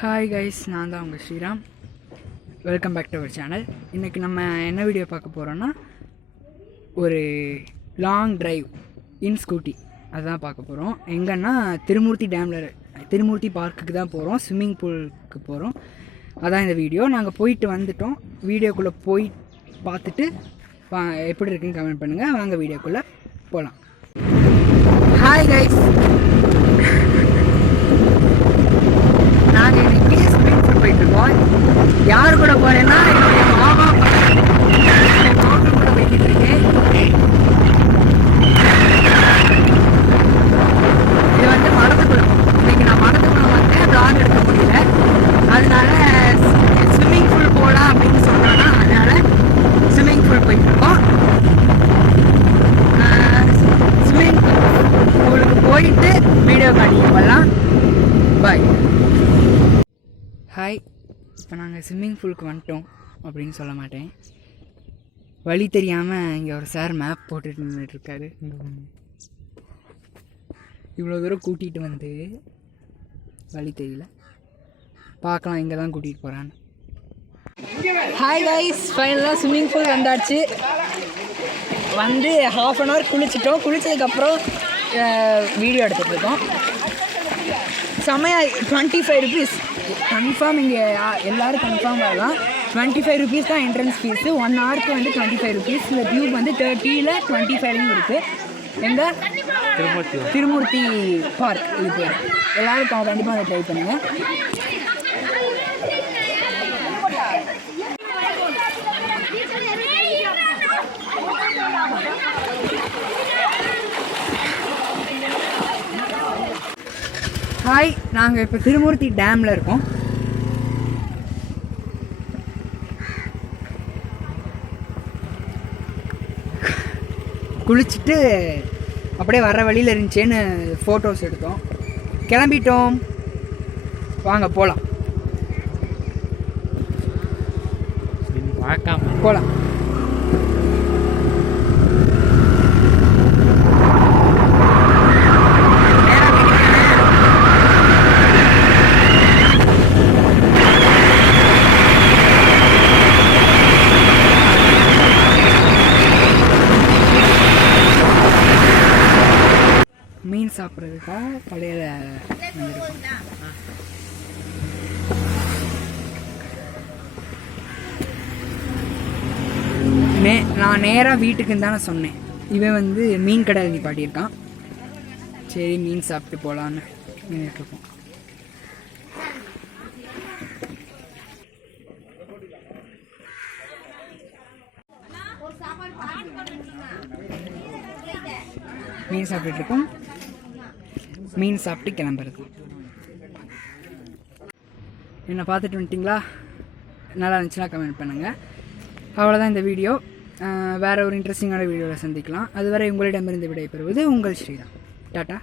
Hi guys, நான் தான் உங்கள் Sriram. Welcome back to our channel. இன்றைக்கி நம்ம என்ன வீடியோ பார்க்க போகிறோன்னா, ஒரு லாங் ட்ரைவ் இன் ஸ்கூட்டி அதுதான் பார்க்க போகிறோம். எங்கன்னா திருமூர்த்தி பார்க்குக்கு தான் போகிறோம். ஸ்விம்மிங் பூலுக்கு போகிறோம். அதான் இந்த வீடியோ. நாங்கள் போயிட்டு வந்துட்டோம். வீடியோக்குள்ளே போய் பார்த்துட்டு எப்படி இருக்குன்னு கமெண்ட் பண்ணுங்கள். வாங்க வீடியோக்குள்ளே போகலாம். ஹாய் கைஸ், நாங்கள் இன்னைக்கு ஸ்விம்மிங் பூல் போயிட்டுருக்கோம். யார் கூட போகிறேன்னா, என்னுடைய மாமா கூட போய்கிட்டு இருக்கேன். இது வந்து மரத்துக்குளம். இன்னைக்கு நான் மரத்துக்குளம் வந்து பிளாக் எடுக்க முடியல, அதனால ஸ்விம்மிங் பூல் போகலாம் அப்படின்னு சொன்னோன்னா, அதனால ஸ்விம்மிங் பூல் போயிட்டுருக்கோம். ஸ்விம்மிங் பூலுக்கு போயிட்டு வீடியோ காட்டிங்க பண்ணலாம். பாய். ஹாய், இப்போ நாங்கள் ஸ்விம்மிங் பூலுக்கு வந்துட்டோம் அப்படின்னு சொல்ல மாட்டேன். வழி தெரியாமல் இங்கே ஒரு சார் மேப் போட்டுட்டு நின்றுட்டுருக்காரு. இவ்வளோ தூரம் கூட்டிகிட்டு வந்து வழி தெரியல, பார்க்கலாம் இங்கே தான் கூட்டிகிட்டு போகிறான்னு. ஹாய் கைஸ், ஃபைனலாக ஸ்விம்மிங் பூல் வந்தாச்சு. வந்து ½ அன் ஹவர் குளிச்சிட்டோம். குளித்ததுக்கப்புறம் வீடியோ எடுத்துகிட்ருக்கோம். செம்மையாக 25 ருபீஸ் கன்ஃபார்ம். இங்கே எல்லோரும் கன்ஃபார்ம் வரலாம். 25 ருபீஸ் தான் என்ட்ரன்ஸ் ஃபீஸு. 1 ஹவருக்கு வந்து 25 ருபீஸ். இந்த டியூப் வந்து 30ல் 25லையும் இருக்குது. எங்கள் திருமூர்த்தி பார்க் இது பேர். எல்லோரும் கண்டிப்பாக அதை ட்ரை பண்ணுங்கள். ஹாய், நாங்கள் இப்போ திருமூர்த்தி டேமில் இருக்கோம். குளிச்சுட்டு அப்படியே வர வழியில் இருந்துச்சேன்னு ஃபோட்டோஸ் எடுத்தோம். கிளம்பிட்டோம், வாங்க போகலாம். போகலாம். மீன் சாப்பிட்றதுக்காக கடையில் நான் நேராக வீட்டுக்குன்னு தானே சொன்னேன். இவன் வந்து மீன் கடை நிப்பாட்டியிருக்கான். சரி, மீன் சாப்பிட்டு போகலான்னு நின்றுட்டுருக்கோம். மீன் சாப்பிட்டுருக்கோம். மீன் சாப்பிட்டு கிளம்புறது. என்னை பார்த்துட்டு வந்துட்டிங்களா? நல்லா இருந்துச்சுன்னா கமெண்ட் பண்ணுங்கள். அவ்வளோதான் இந்த வீடியோ. வேறு ஒரு இன்ட்ரெஸ்டிங்கான வீடியோவில் சந்திக்கலாம். அதுவரை உங்களிடமிருந்து விடைபெறுவது உங்கள் ஸ்ரீராம். டாட்டா.